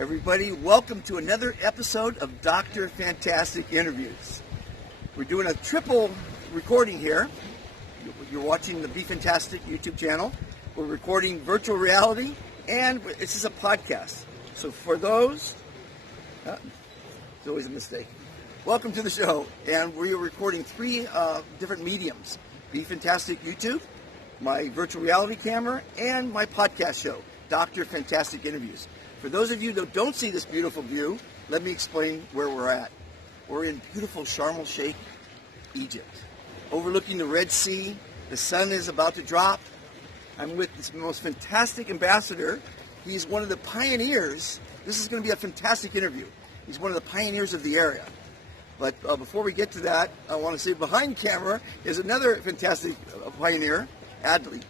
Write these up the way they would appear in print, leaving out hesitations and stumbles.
Everybody, welcome to another episode of Dr. Fantastic Interviews. We're doing a triple recording here. You're watching the Be Fantastic YouTube channel. We're recording virtual reality, and this is a podcast. So for those, it's always a mistake. Welcome to the show, and we are recording three different mediums. Be Fantastic YouTube, my virtual reality camera, and my podcast show, Dr. Fantastic Interviews. For those of you that don't see this beautiful view, let me explain where we're at. We're in beautiful Sharm el Sheikh, Egypt, overlooking the Red Sea. The sun is about to drop. I'm with this most fantastic ambassador. He's one of the pioneers. This is going to be a fantastic interview. He's one of the pioneers of the area. But before we get to that, I want to say behind camera is another fantastic pioneer, Adley.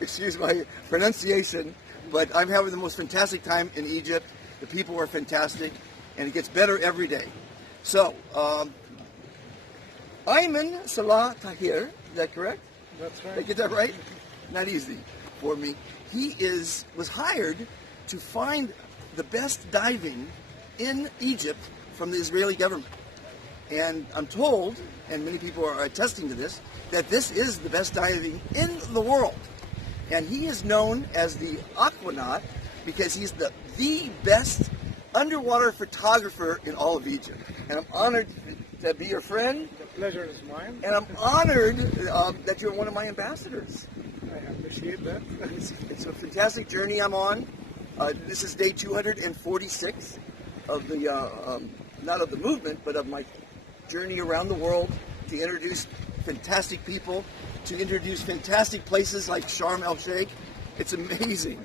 Excuse my pronunciation, but I'm having the most fantastic time in Egypt. The people are fantastic, and it gets better every day. So, Ayman Salah Taher, is that correct? That's right. Did I get that right? Not easy for me. He was hired to find the best diving in Egypt from the Israeli government. And I'm told, and many people are attesting to this, that this is the best diving in the world. And he is known as the Aquanaut because he's the best underwater photographer in all of Egypt. And I'm honored to be your friend. The pleasure is mine. And I'm honored that you're one of my ambassadors. I appreciate that. It's a fantastic journey I'm on. This is day 246 of the, not of the movement, but of my journey around the world to introduce fantastic people, to introduce fantastic places like Sharm el Sheikh. It's amazing.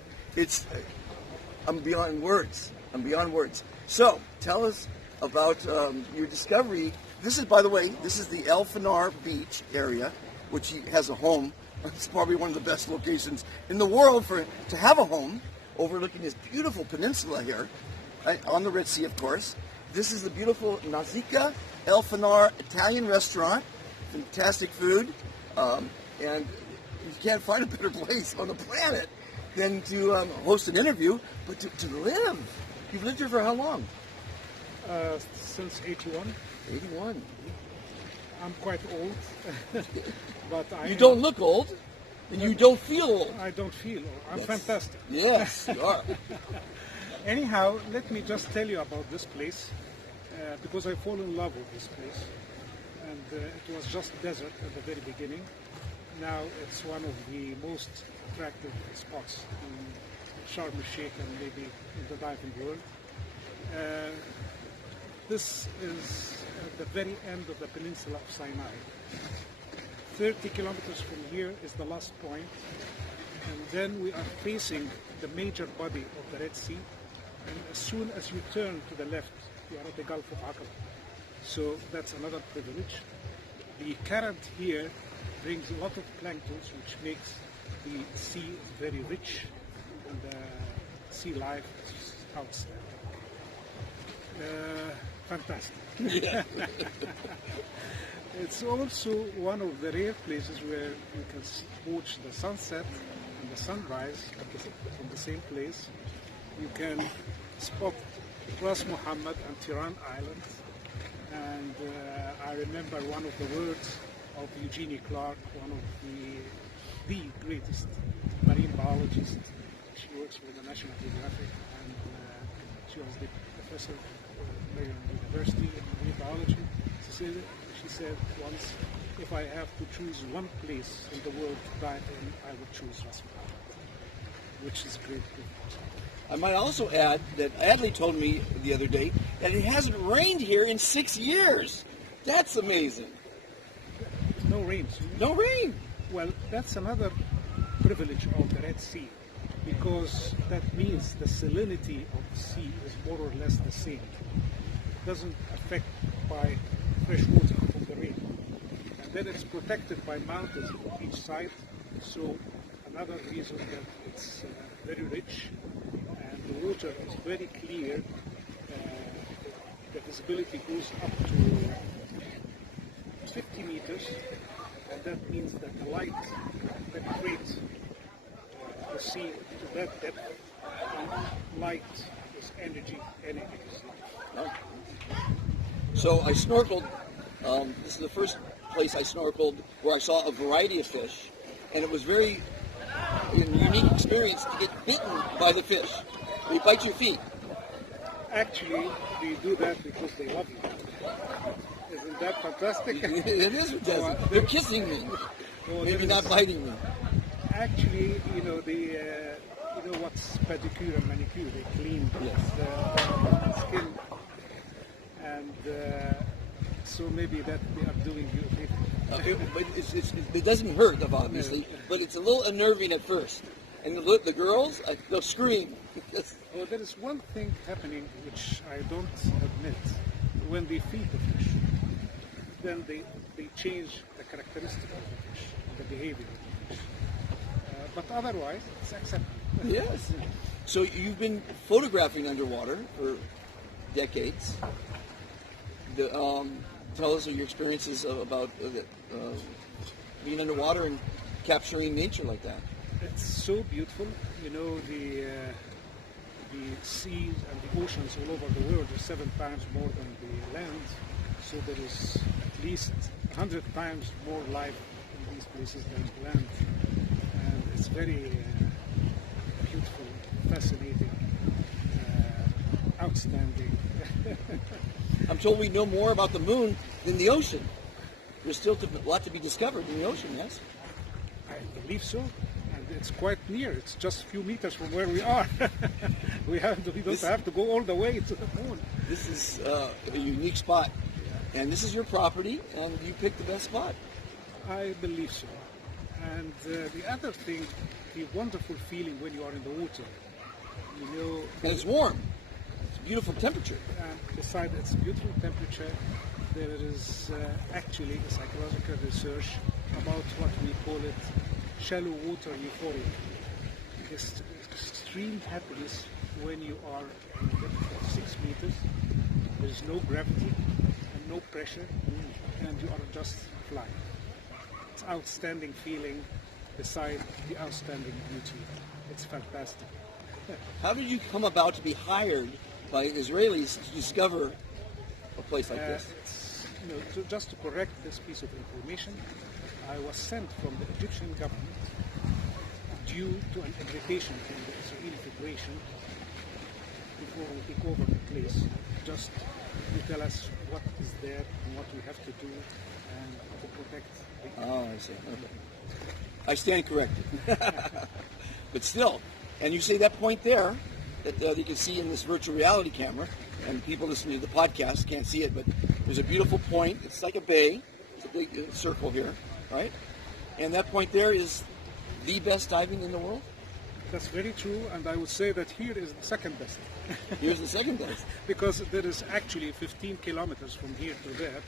I'm beyond words. So, tell us about your discovery. This is, by the way, this is the El Fanar Beach area, which has a home. It's probably one of the best locations in the world to have a home, overlooking this beautiful peninsula here, on the Red Sea, of course. This is the beautiful Nazica El Fanar Italian restaurant. Fantastic food, and you can't find a better place on the planet than to host an interview, but to live. You've lived here for how long? Since 81. 81. I'm quite old, but You don't look old, and you don't feel old. I don't feel old. I'm fantastic. Yes, you are. Anyhow, let me just tell you about this place, because I fall in love with this place. And it was just desert at the very beginning. Now it's one of the most attractive spots in Sharm el Sheikh and maybe in the diving world. This is at the very end of the peninsula of Sinai. 30 kilometers from here is the last point, and then we are facing the major body of the Red Sea, and as soon as you turn to the left, you are at the Gulf of Aqaba. So that's another privilege. The current here brings a lot of planktons, which makes the sea very rich, and the sea life is outstanding. Fantastic. Yeah. It's also one of the rare places where you can watch the sunset and the sunrise from the same place. You can spot Ras Muhammad and Tiran Island. And I remember one of the words of Eugenie Clark, one of the greatest marine biologists. She works for the National Geographic, and she was the professor at Maryland University in marine biology. She said once, if I have to choose one place in the world to dive in, I would choose Ras Muhammad, which is great. I might also add that Adley told me the other day that it hasn't rained here in 6 years. That's amazing. No rain. No rain. Well, that's another privilege of the Red Sea, because that means the salinity of the sea is more or less the same. It doesn't affect by fresh water from the rain. And then it's protected by mountains on each side, so another reason that it's very rich, and the water is very clear. The visibility goes up to 50 meters, and that means that the light penetrates to see to that depth. And light is energy, energy is light. So I snorkeled. This is the first place I snorkeled where I saw a variety of fish, and it was very a unique experience to get bitten by the fish. They bite your feet. Actually, they do that because they love you. Isn't that fantastic? It is fantastic. They're kissing me, maybe not biting me. Actually, you know what's pedicure and manicure? They clean the skin, and so maybe that they are doing you a favor. But it doesn't hurt, obviously, but it's a little unnerving at first. And the girls, they'll scream. Well, there is one thing happening which I don't admit. When they feed the fish, then they change the characteristic of the fish, the behavior of the fish. But otherwise, it's acceptable. Yes. So you've been photographing underwater for decades. Tell us your experiences about being underwater and capturing nature like that. It's so beautiful. You know, the seas and the oceans all over the world are 7 times more than the land. So there is at least 100 times more life in these places than land. And it's very beautiful, fascinating, outstanding. I'm told we know more about the moon than the ocean. There's still a lot to be discovered in the ocean, yes? I believe so. And it's quite near. It's just a few meters from where we are. we don't have to go all the way to the moon. This is a unique spot. And this is your property, and you picked the best spot. I believe so. And the other thing, the wonderful feeling when you are in the water. You know, and it's warm. It's a beautiful temperature. And besides its beautiful temperature, there is actually a psychological research about what we call it shallow water euphoria. It's extreme happiness when you are in a depth of 6 meters. There is no gravity and no pressure, and you are just flying. It's outstanding feeling beside the outstanding beauty. It's fantastic. How did you come about to be hired by Israelis to discover a place like this? Just to correct this piece of information, I was sent from the Egyptian government due to an invitation from the Israeli Federation before we take over the place, just to tell us what is there and what we have to do and to protect the Oh, I see. Okay. I stand corrected. But still, and you say that point there that you can see in this virtual reality camera, and people listening to the podcast can't see it, but there's a beautiful point. It's like a bay. It's a big circle here, right? And that point there is the best diving in the world? That's very true, and I would say that here is the second best. Here's the second best. Because there is actually 15 kilometers from here to there,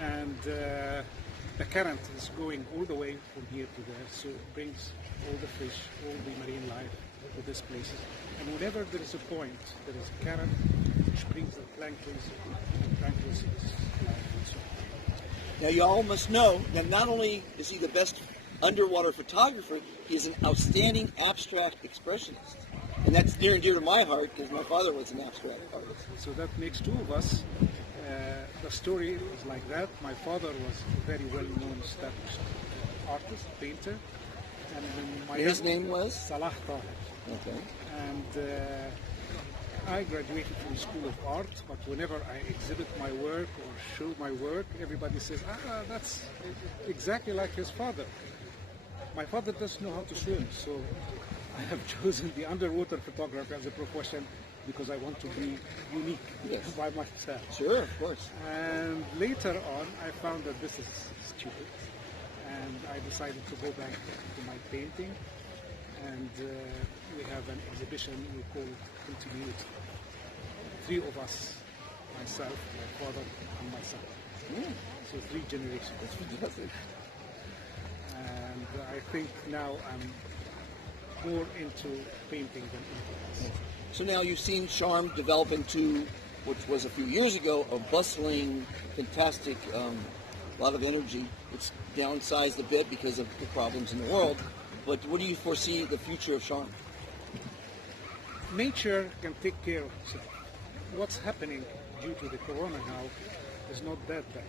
and the current is going all the way from here to there, so it brings all the fish, all the marine life to these places. And whenever there is a point, there is a current which brings the planktons, and planktons is life and so on. Now you all must know that not only is he the best underwater photographer, he is an outstanding abstract expressionist. And that's near and dear to my heart because my father was an abstract artist. So that makes two of us. The story was like that. My father was a very well-known established artist, painter. And then His name was? Salah Taher. Okay. And I graduated from School of Art, but whenever I exhibit my work or show my work, everybody says, that's exactly like his father. My father doesn't know how to swim, so I have chosen the underwater photography as a profession because I want to be unique by myself. Sure, of course. And later on, I found that this is stupid, and I decided to go back to my painting, and we have an exhibition we call Continuity. 3 of us, myself, my father, and my son. So 3 generations. That's fantastic. And I think now I'm more into painting than anything else. So now you've seen Sharm develop into, which was a few years ago, a bustling, fantastic, a lot of energy. It's downsized a bit because of the problems in the world, But what do you foresee the future of Sharm? Nature can take care of itself. What's happening due to the corona now is not that bad.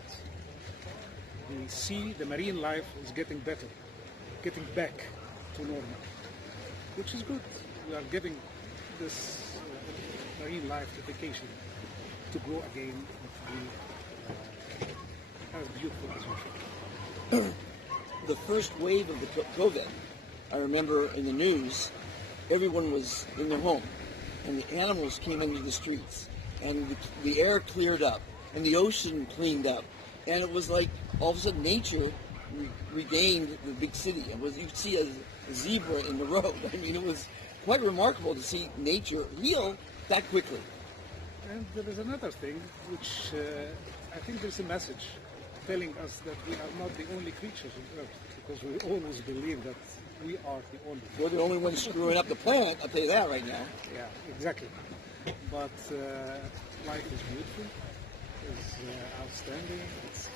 The sea, the marine life is getting better, getting back to normal, which is good. We are giving this marine life the vacation to grow again and to be as beautiful as usual. The first wave of the COVID, I remember in the news, everyone was in their home, and the animals came into the streets, and the air cleared up, and the ocean cleaned up, and it was like all of a sudden nature regained the big city. It was, you'd see a zebra in the road. I mean, it was quite remarkable to see nature heal that quickly. And there is another thing, which I think there's a message telling us that we are not the only creatures on Earth, because we always believe that we are the only. We're the only ones screwing up the planet, I'll tell you that right now. Yeah, exactly. But life is beautiful, is outstanding, it's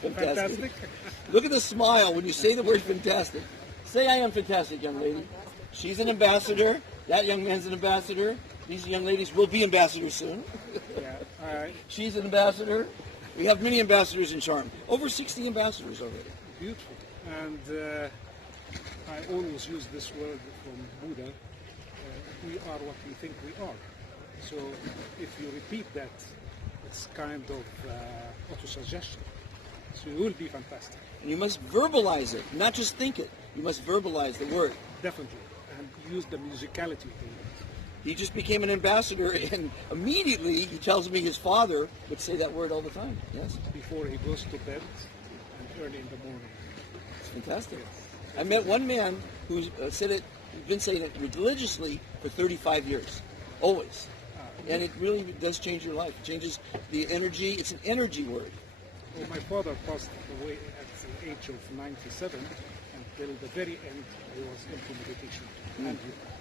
fantastic. Look at the smile when you say the word fantastic. Say, I am fantastic, young lady. She's an ambassador. That young man's an ambassador. These young ladies will be ambassadors soon. Yeah, She's an ambassador. We have many ambassadors in Sharm. Over 60 ambassadors already. beautiful. And I always use this word from Buddha. We are what we think we are. So if you repeat that, it's kind of auto-suggestion. So you will be fantastic. And you must verbalize it, not just think it. You must verbalize the word. Definitely. And use the musicality thing. He just became an ambassador, and immediately he tells me his father would say that word all the time. Yes. Before he goes to bed and early in the morning. It's fantastic. I met one man who said it, he's been saying it religiously for 35 years. Always. And it really does change your life. It changes the energy. It's an energy word. Well, my father passed away at the age of 97. Until the very end, he was into meditation and yoga.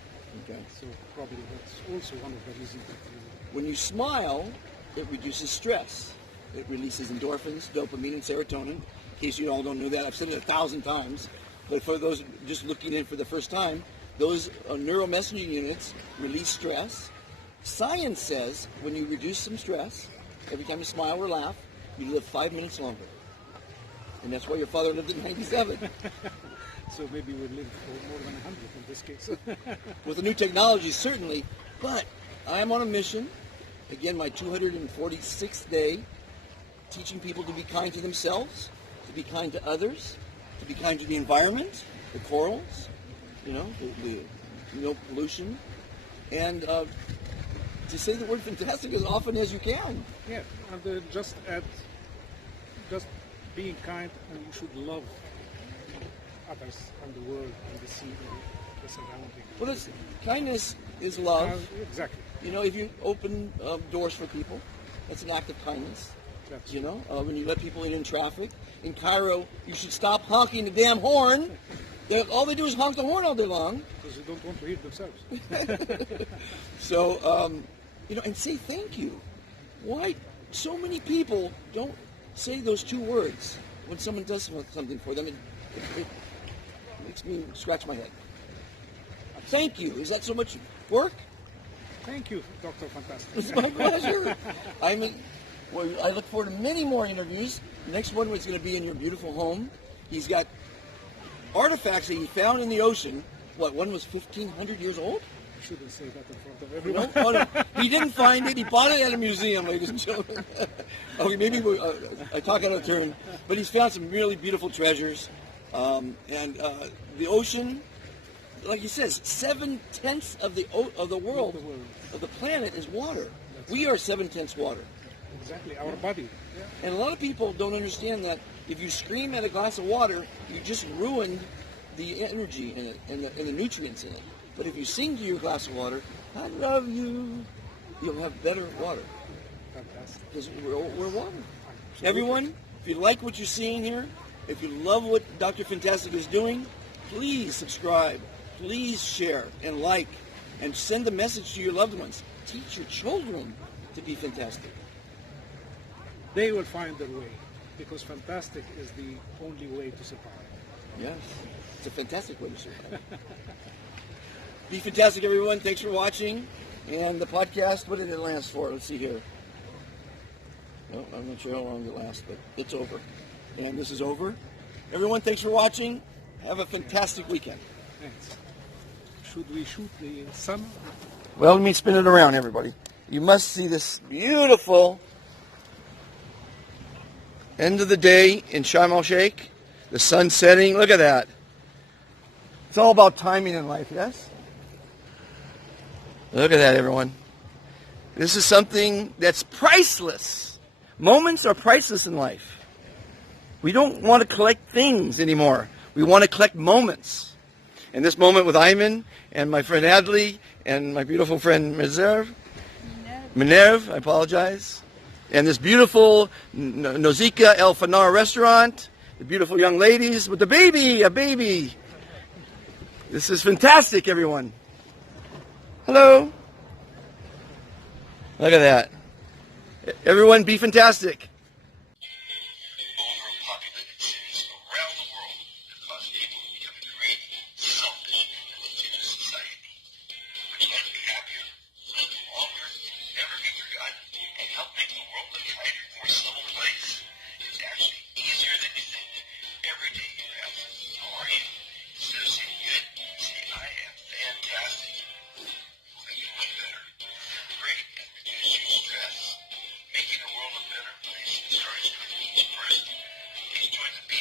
Okay. So probably that's also one of the reasons that When you smile, it reduces stress. It releases endorphins, dopamine, and serotonin. In case you all don't know that, I've said it 1,000 times. But for those just looking in for the first time, those neuromessenger units release stress. Science says when you reduce some stress, every time you smile or laugh, you live 5 minutes longer. And that's why your father lived at 97. so maybe we'll live for more than 100 in this case. With the new technology, certainly. But I am on a mission. Again, my 246th day, teaching people to be kind to themselves, to be kind to others, to be kind to the environment, the corals, the no pollution, and to say the word fantastic as often as you can. Yeah, and just add, just being kind, and you should love others and the world and the sea and the surrounding. Well, kindness is love. Exactly. If you open doors for people, that's an act of kindness. That's When you let people in traffic. In Cairo, you should stop honking the damn horn. All they do is honk the horn all day long. Because they don't want to hear themselves. So, and say thank you. Why so many people don't say those two words when someone does something for them? It makes me scratch my head. Thank you. Is that so much work? Thank you, Dr. Fantastic. It's my pleasure. I look forward to many more interviews. The next one is going to be in your beautiful home. He's got artifacts that he found in the ocean. One was 1,500 years old? I shouldn't say that in front of everyone. No, he didn't find it. He bought it at a museum, ladies and gentlemen. Okay, maybe I talk out of turn. But he's found some really beautiful treasures. And the ocean, like he says, 7/10 of the world, of the planet is water. We are 7/10 water. Exactly, our body. Yeah. And a lot of people don't understand that if you scream at a glass of water, you just ruined the energy in it and the nutrients in it. But if you sing to your glass of water, I love you, you'll have better water. Fantastic. Because we're water. Everyone, if you like what you're seeing here, if you love what Dr. Fantastic is doing, please subscribe, please share and like, and send a message to your loved ones. Teach your children to be fantastic. They will find their way, because fantastic is the only way to survive. Yes. It's a fantastic way to survive. Be fantastic, everyone. Thanks for watching. And the podcast, what did it last for? Let's see here. No, I'm not sure how long it lasts, but it's over. And this is over. Everyone, thanks for watching. Have a fantastic weekend. Thanks. Should we shoot the sun? Well, let me spin it around, everybody. You must see this beautiful end of the day in Sharm el Sheikh. The sun setting. Look at that. It's all about timing in life, yes? Look at that, everyone. This is something that's priceless. Moments are priceless in life. We don't want to collect things anymore. We want to collect moments. And this moment with Ayman and my friend Adley and my beautiful friend Minerve, I apologize. And this beautiful Nozika El Fanar restaurant. The beautiful young ladies with the baby, a baby. This is fantastic, everyone. Hello. Look at that. Everyone, be fantastic. Overpopulated cities around the world have caused people to become a great, selfish, and litigious society. Would you like to be happier, live longer, never be forgotten, and help make the world a kinder, more civil place? It's actually easier than you think. Every day you ask, how are you? Instead of saying good, say, I am fantastic. Will make you look better, feel great, and reduce your stress. Making the world a better place starts with each person. Please join the Be